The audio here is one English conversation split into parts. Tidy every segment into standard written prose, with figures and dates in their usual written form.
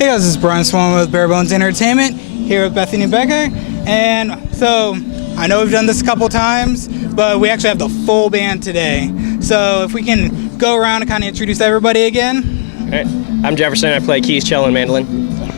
Hey guys, this is Brian Swan with Bare Bones Entertainment here with Bethany Becker. And so I know we've done this a couple times, but we actually have the full band today. So if we can go around and kind of introduce everybody again. All right. I'm Jefferson. I play keys, cello, and mandolin.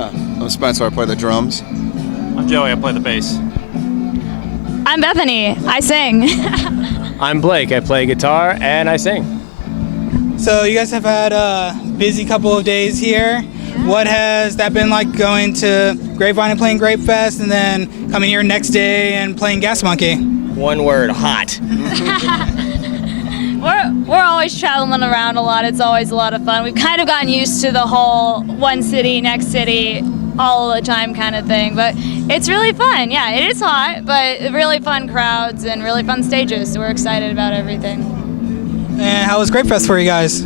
I'm Spencer. I play the drums. I'm Joey. I play the bass. I'm Bethany. I sing. I'm Blake. I play guitar and I sing. So you guys have had a busy couple of days here. What has that been like, going to Grapevine and playing Grapefest and then coming here next day and playing Gas Monkey? One word, hot. We're always traveling around a lot. It's always a lot of fun. We've kind of gotten used to the whole one city, next city, all the time kind of thing. But it's really fun. Yeah, it is hot, but really fun crowds and really fun stages. So we're excited about everything. And how was Grapefest for you guys?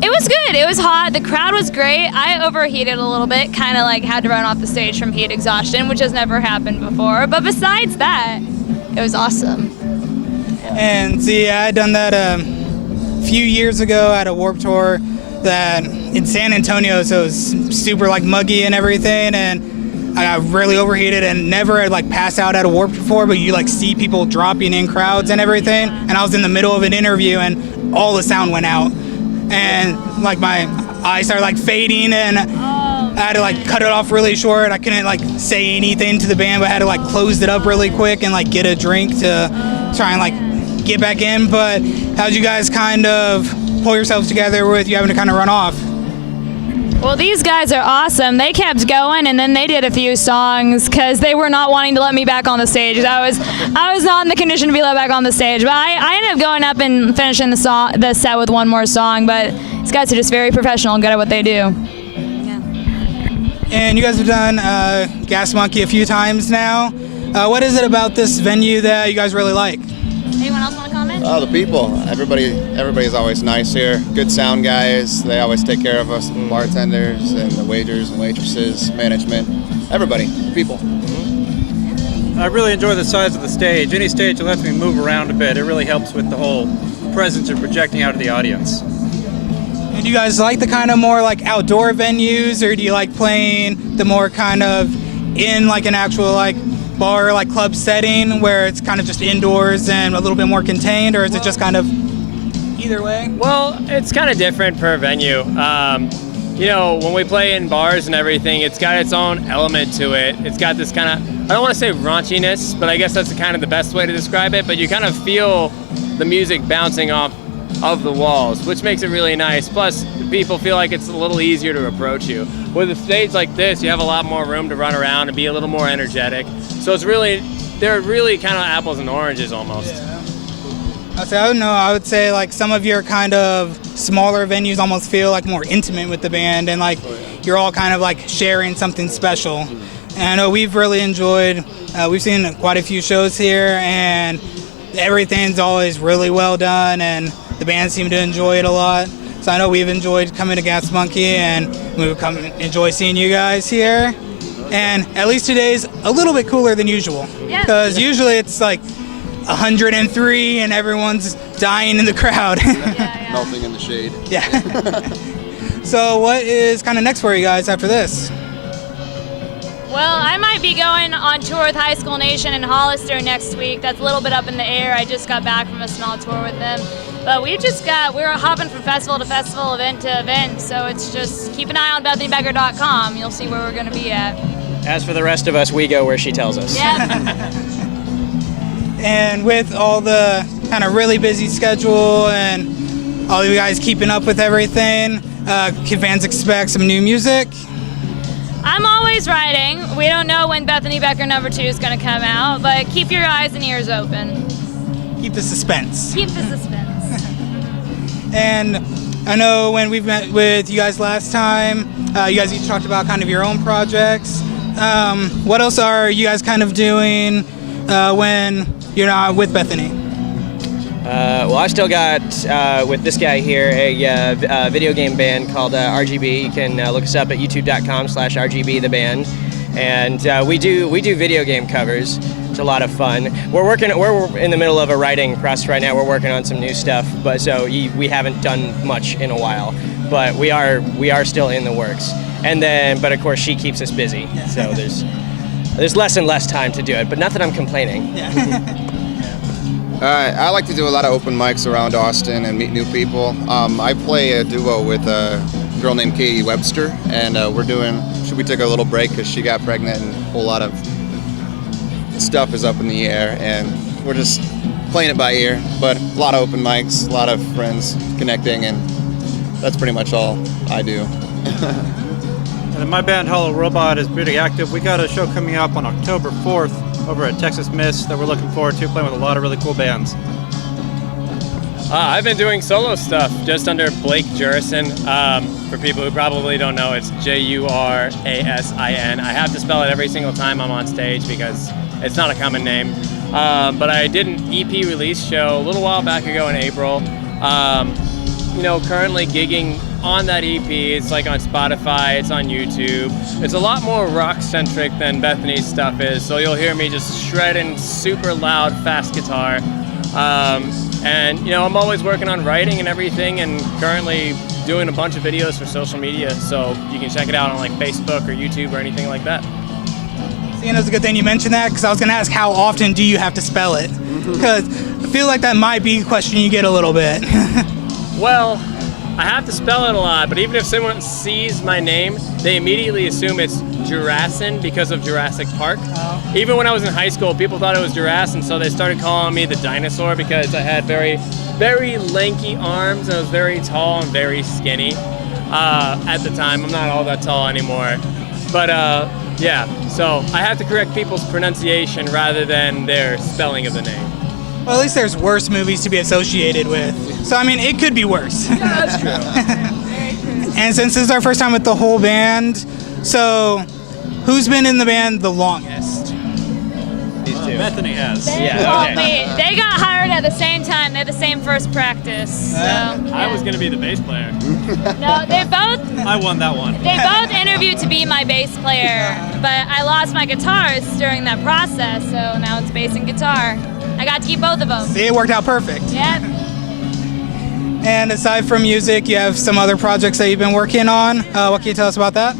It was good. It was hot. The crowd was great. I overheated a little bit, kind of like had to run off the stage from heat exhaustion, which has never happened before. But besides that, it was awesome. And see, I had done that a few years ago at a Warped Tour that in San Antonio, so it was super like muggy and everything, and I got really overheated and never had like passed out at a Warped before, but you like see people dropping in crowds and everything, and I was in the middle of an interview and all the sound went out. And like my eyes started like fading and I had to like cut it off really short. I couldn't like say anything to the band, but I had to like close it up really quick and like get a drink to try and like get back in. But how'd you guys kind of pull yourselves together with you having to kind of run off? Well, these guys are awesome. They kept going, and then they did a few songs because they were not wanting to let me back on the stage. I was not in the condition to be let back on the stage, but I ended up going up and finishing the set with one more song. But these guys are just very professional and good at what they do. Yeah. And you guys have done Gas Monkey a few times now. What is it about this venue that you guys really like? Anyone else want to comment? Oh, the people. Everybody's always nice here. Good sound guys. They always take care of us. Bartenders and the waiters and waitresses, management, everybody, people. I really enjoy the size of the stage. Any stage that lets me move around a bit, it really helps with the whole presence you're projecting out to the audience. And do you guys like the kind of more like outdoor venues, or do you like playing the more kind of in like an actual like bar, like club setting where it's kind of just indoors and a little bit more contained, or is it just kind of either way? Well, it's kind of different per venue. You know, when we play in bars and everything, it's got its own element to it. It's got this kind of, I don't want to say raunchiness, but I guess that's kind of the best way to describe it, but you kind of feel the music bouncing off of the walls, which makes it really nice. Plus, people feel like it's a little easier to approach you. With a stage like this, you have a lot more room to run around and be a little more energetic. So they're really kind of apples and oranges almost. Yeah. I don't know, I would say like some of your kind of smaller venues almost feel like more intimate with the band, and like you're all kind of like sharing something special. And I know we've really enjoyed, we've seen quite a few shows here, and everything's always really well done, and the band seem to enjoy it a lot. So I know we've enjoyed coming to Gas Monkey, and we would come enjoy seeing you guys here. And at least today's a little bit cooler than usual, because usually it's like 103 and everyone's dying in the crowd. Melting in the shade. Yeah. So what is kind of next for you guys after this? Well, I might be going on tour with High School Nation in Hollister next week. That's a little bit up in the air. I just got back from a small tour with them. But we're hopping from festival to festival, event to event. So it's just keep an eye on BethanyBecker.com. You'll see where we're going to be at. As for the rest of us, we go where she tells us. Yeah. And with all the kind of really busy schedule and all you guys keeping up with everything, can fans expect some new music? I'm always writing. We don't know when Bethany Becker #2 is going to come out, but keep your eyes and ears open. Keep the suspense. Keep the suspense. And I know when we've met with you guys last time, you guys each talked about kind of your own projects. What else are you guys kind of doing when you're not with Bethany? Well, I still got, with this guy here, a video game band called RGB. You can look us up at youtube.com/RGB the band. And we do video game covers. It's a lot of fun. We're in the middle of a writing process right now. We're working on some new stuff, but so we haven't done much in a while. but we are still in the works. And then, but of course, she keeps us busy, so there's less and less time to do it. But not that I'm complaining. I like to do a lot of open mics around Austin and meet new people. I play a duo with a girl named Katie Webster, and we took a little break because she got pregnant and a whole lot of stuff is up in the air, and we're just playing it by ear. But a lot of open mics, a lot of friends connecting, and that's pretty much all I do. And my band Hollow Robot is pretty active. We got a show coming up on October 4th over at Texas Miss that we're looking forward to, playing with a lot of really cool bands. I've been doing solo stuff just under Blake Jurison. For people who probably don't know, it's Jurasin. I have to spell it every single time I'm on stage because it's not a common name. But I did an EP release show a little while back ago in April. Currently gigging on that EP. It's like on Spotify, it's on YouTube. It's a lot more rock-centric than Bethany's stuff is, so you'll hear me just shredding super loud, fast guitar. I'm always working on writing and everything, and currently doing a bunch of videos for social media, so you can check it out on like Facebook or YouTube or anything like that. See, and it's a good thing you mentioned that, because I was going to ask how often do you have to spell it? Because I feel like that might be a question you get a little bit. Well, I have to spell it a lot, but even if someone sees my name, they immediately assume it's Jurasin because of Jurassic Park. Oh. Even when I was in high school, people thought it was Jurasin, so they started calling me the dinosaur because I had very, very lanky arms and I was very tall and very skinny at the time. I'm not all that tall anymore. But so I have to correct people's pronunciation rather than their spelling of the name. Well, at least there's worse movies to be associated with. So, I mean, it could be worse. Yeah, that's true. And since this is our first time with the whole band, so who's been in the band the longest? These two. Bethany has. They got hired at the same time. They had the same first practice. So, I was going to be the bass player. No, they both. I won that one. They both interviewed to be my bass player, but I lost my guitars during that process, so now it's bass and guitar. I got to keep both of them. See, it worked out perfect. Yep. And aside from music, you have some other projects that you've been working on. What can you tell us about that?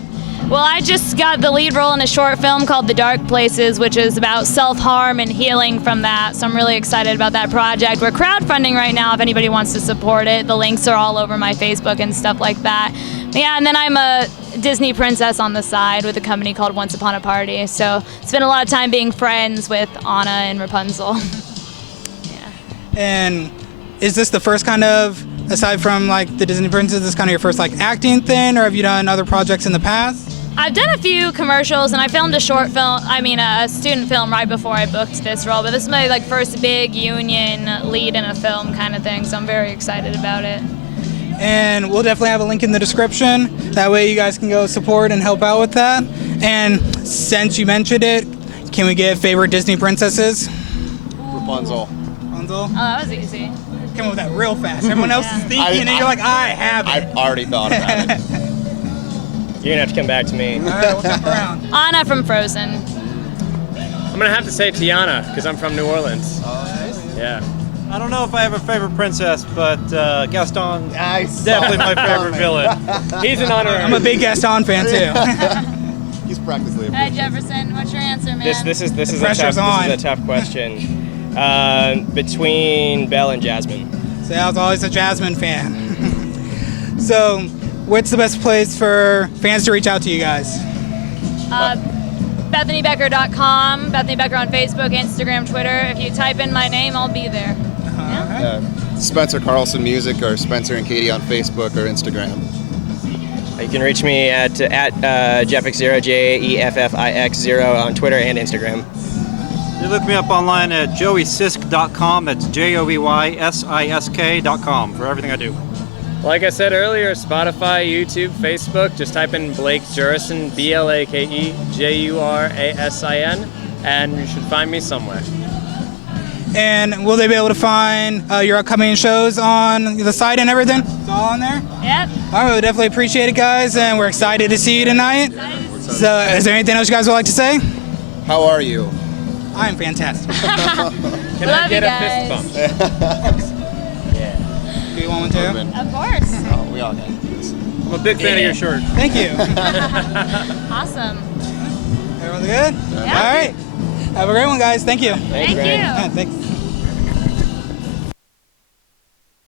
Well, I just got the lead role in a short film called The Dark Places, which is about self-harm and healing from that. So I'm really excited about that project. We're crowdfunding right now if anybody wants to support it. The links are all over my Facebook and stuff like that. Yeah, and then I'm a Disney princess on the side with a company called Once Upon a Party. So spent a lot of time being friends with Anna and Rapunzel. And is this the first kind of, aside from like the Disney princess, this kind of your first like acting thing, or have you done other projects in the past? I've done a few commercials, and I filmed a a student film right before I booked this role, but this is my first big union lead in a film kind of thing, so I'm very excited about it. And we'll definitely have a link in the description. That way you guys can go support and help out with that. And since you mentioned it, can we get favorite Disney princesses? Rapunzel. Rapunzel? Oh, that was easy. Come up with that real fast. Everyone else is thinking, and you're like, I have it. I've already thought about it. You're gonna have to come back to me. All right, we'll jump around. Anna from Frozen. I'm going to have to say Tiana because I'm from New Orleans. Yeah. I don't know if I have a favorite princess, but Gaston Nice. definitely my favorite villain. He's an honorary. I'm a big Gaston fan too. He's practically a Hi, Jefferson. What's your answer, man? This is pressure's on. a tough question. Between Belle and Jasmine. So I was always a Jasmine fan. So, what's the best place for fans to reach out to you guys? BethanyBecker.com, Bethany Becker on Facebook, Instagram, Twitter. If you type in my name, I'll be there. Spencer Carlson Music or Spencer and Katie on Facebook or Instagram. You can reach me at Jeffix0, JEFFIX0 on Twitter and Instagram. You look me up online at joeysisk.com. That's JOEYSISK.com for everything I do. Like I said earlier, Spotify, YouTube, Facebook, just type in Blake Jurison, BLAKEJURASIN, and you should find me somewhere. And will they be able to find your upcoming shows on the site and everything? It's all on there? Yep. All right, we definitely appreciate it, guys, and we're excited to see you tonight. So, is there anything else you guys would like to say? How are you? I'm fantastic. Can Love I get you a fist guys. bump? Do you want one too? Of course. Oh, we all got this. I'm a big fan of your shirt. Thank you. Awesome. Everyone's good? Yeah. All right. Have a great one, guys. Thank you. Thank you. Yeah, thanks.